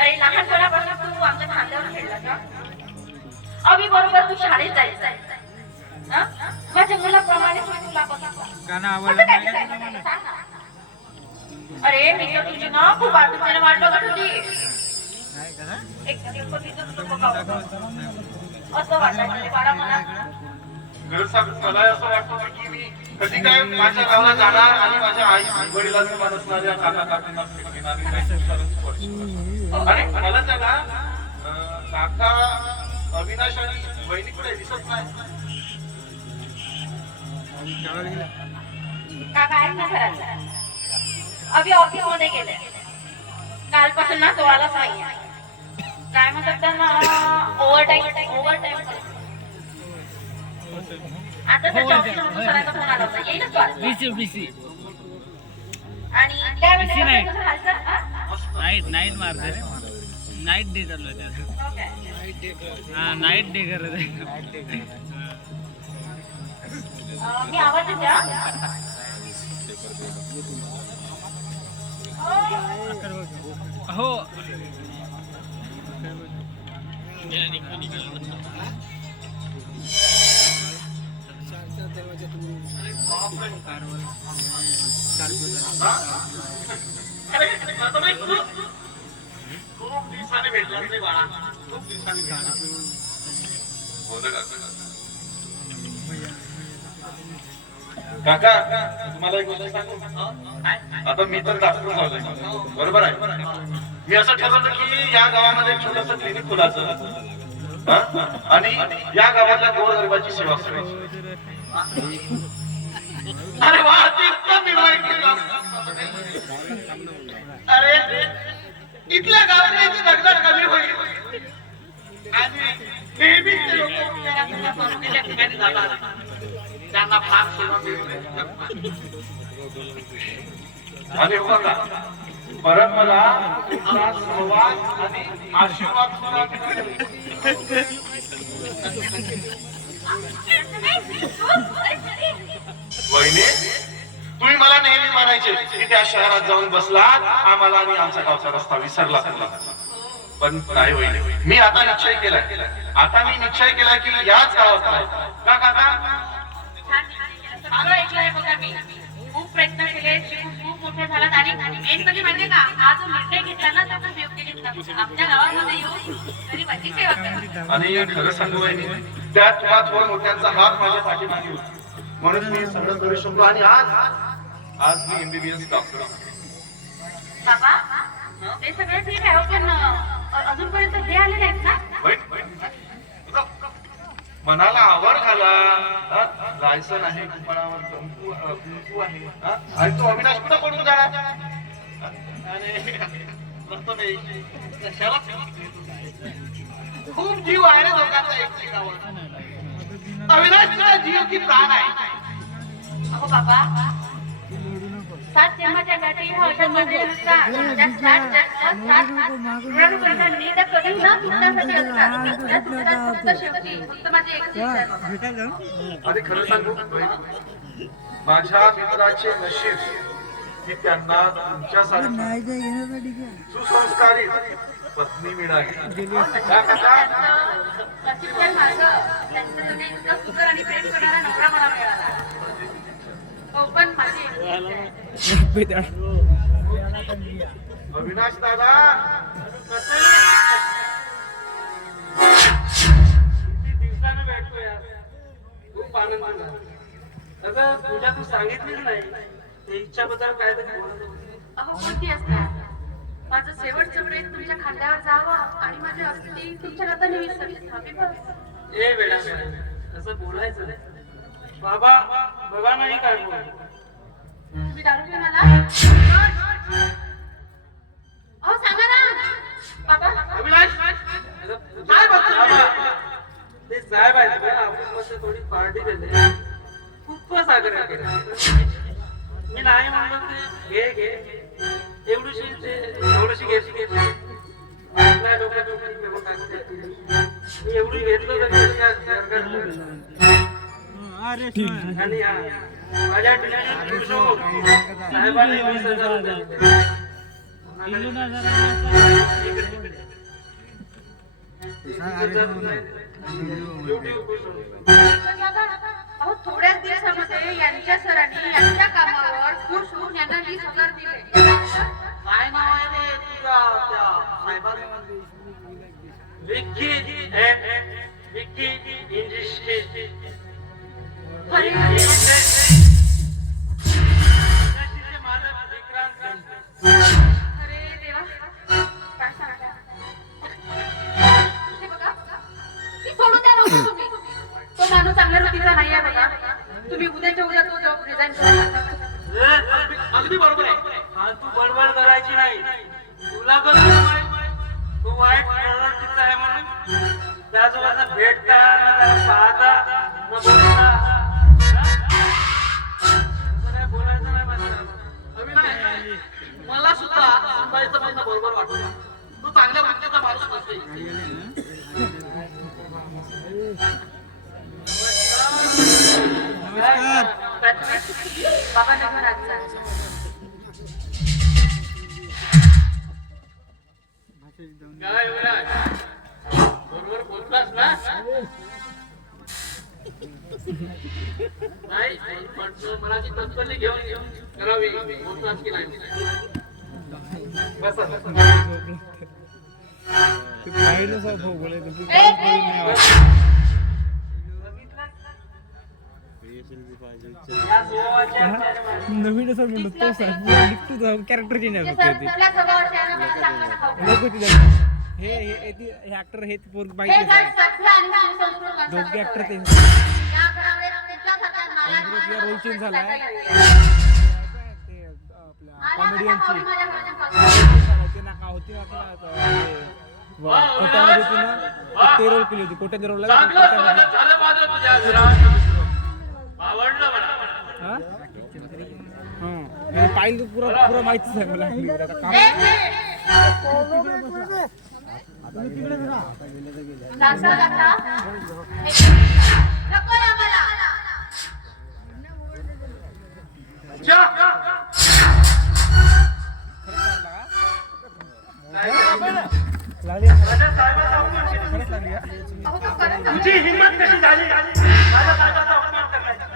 अरे लहानपणापासून तू आमच्या खांद्यावर खेळला का अभि बरोबर तू शाळेत जायचं. हं? माझ्या मुलाप्रमाणे तुला. अरे मी तर तुझी ना खूप आतुरतेने वाट बघत होती. असं वाटायचं रे बाळा मला. मला असं वाटतं की मी कधी काय माझ्या गावाला जाणार आणि माझ्या आई वडिलांचे काका काकांना आणि मला त्याला काका अविनाश आणि बहिणी कुठे दिसत नाही. काका आहेत ना घरात अभि ऑफिसमध्ये गेले. कालपासून ना तो आलाच नाही काय म्हणतात त्यांना? Overtime overtime BC BC. हालचाल? हा? नाईट नाईट मारते नाईट डे चालू आहे त्याचं. हो नाईट डे करत आहे. हा? हो अरे, खूप दिवसाने भेटला नाही बाळा खूप दिवसाने काका तुम्हाला एक गोष्ट सांगू? आता मी तर डॉक्टर झालोय बरोबर आहे? मी असं ठरवलं की या गावामध्ये छोटस क्लिनिक खुलाचं आणि या गावातल्या गोरगरिबाची सेवा करायची. अरे वा अरे इथल्या गावाची दगदग कमी होईल आणि नेहमीच लोक उपचाराच्या ठिकाणी जातात त्यांना फार सेवा मिळते बघा परत मला सहवास आणि आशीर्वाद वहिनी तुम्ही मला नेहमी म्हणायचे की त्या शहरात जाऊन बसला आम्हाला आणि आमचा गावचा रस्ता विसरला पण नाही वहिनी मी आता निश्चय केलाय. आता मी निश्चय केलाय की याच गावात. का काका? सगळं ऐकलंय बघा मी. खूप प्रयत्न केले खूप खूप मोठे झालात. आणि मेन म्हणजे माहितीये का हा जो निर्णय घेतला ना त्याचा मी योग्य घेतला. आमच्या गावामध्ये येऊन गरिबांची सेवा करा आणि खरं सांगू त्या तुला थोर मोठ्यांचा हात माझ्या पाठीमागे होता. म्हणून मी सगळं करू शकतो आणि आज आज मी एमबीबीएस डॉक्टर बाबा ते सगळं ठीक आहे हो, पण अजूनपर्यंत हे आले नाहीत ना? मनाला आवर घाला. हा? लायसन आहे कुंपणावर कुंकू आहे? आणि तो अविनाश कुठं पडून जाणार करतो नाही. खूप जीव आहे रे लोकांचा एकमेकावर. अविनाश तुझा जीव की प्राण आहे? अहो बाबा सात जन्माच्या गाठी ह्या अशामध्ये असतात त्या सात जन्म सात सात. ऋणानुबंधांनी त्या कधी न तुटण्यासाठी असतात त्या तुटतात फक्त शेवटी फक्त माझी एकच इच्छा आहे बाबा. भेटायला जाऊ आणि खरं सांगू? माझ्या मित्राचे नशीब की त्यांना तुमच्यासारखी नाही पत्नी मिळाली का काका? नशीब काय माझं त्यांच्यासाठी इतकं सुंदर आणि प्रेम करणारा नवरा मला मिळाला तो पण माझी एकटीच आहे. अविनाश दादा दिवसानं भेटतोय. खूप आनंद तुझ्या तू सांगितलीच नाही ते इच्छाबद्दल काय तरी बोलत होती. माझं शेवटचं प्रेम तुमच्या खांद्यावर जावं आणि माझी अस्थी तुमच्या विसरली. बस ए असं बोलायचं. बाबा बघा नाही काय बोल? तुम्ही दारू घेऊन आला? अहो सांगा ना. बाबा. अविनाश काय बाबा ते साहेब आहेत ना आपण थोडी पार्टी देते खूपच आग्रह मी नाही म्हणलं ते घे घे. एवढीशी ते एवढीशी घेतली. मी एवढी घेतलं तर आणि हा, माझ्या टिकीट साहेबांनी वीस हजार रुपये बाबा, अहो थोड्याच दिवसामध्ये यांच्या सरांनी यांच्या कामावर खुश होऊन यांना वीस हजार दिले. काय नाव आहे रे तुझ्या त्या विक्की विक्की मालक विक्रांत तो माणूस चांगल्या वृत्तीचा नाही आहे बघा. तुम्ही उद्याच्या उद्या तो जॉब रिझाईन करा त्यासोबत भेटता पाहता हा? बोलायचं नाही मला सुद्धा सुनबाईचं म्हणणं बरोबर वाटतं. तू चांगल्या वृत्तीचा माणूस नसते बाबा नगर आजचा काय बोललास ना नाही पण तू मनाची तत्परली घेऊन घेऊन करावी बसा, बसा. नवीन असं तो सर कॅरेक्टर चेंज ते हे हे ती- हे ऍक्टर हे पोर हे बाईक दोघे ऍक्टर ते रोल चेंज झालाय. माणसाला ते आपल्या आला कॉमेडियनची माझ्या पगारात. होती ना का होती ना आपला, ते- व- कोट्यामध्ये होती ना ते रोल केली होती कोट्याच्या रोलला चांगलं स्वागत झालं माझं तुझ्या घरात. आवडलं मला. हा? हा पाहिलं पुरा पुरा माहितीच आहे मला काम ए, तुझी हिंमत कशी झाली? माझ्या अपमान करायचा.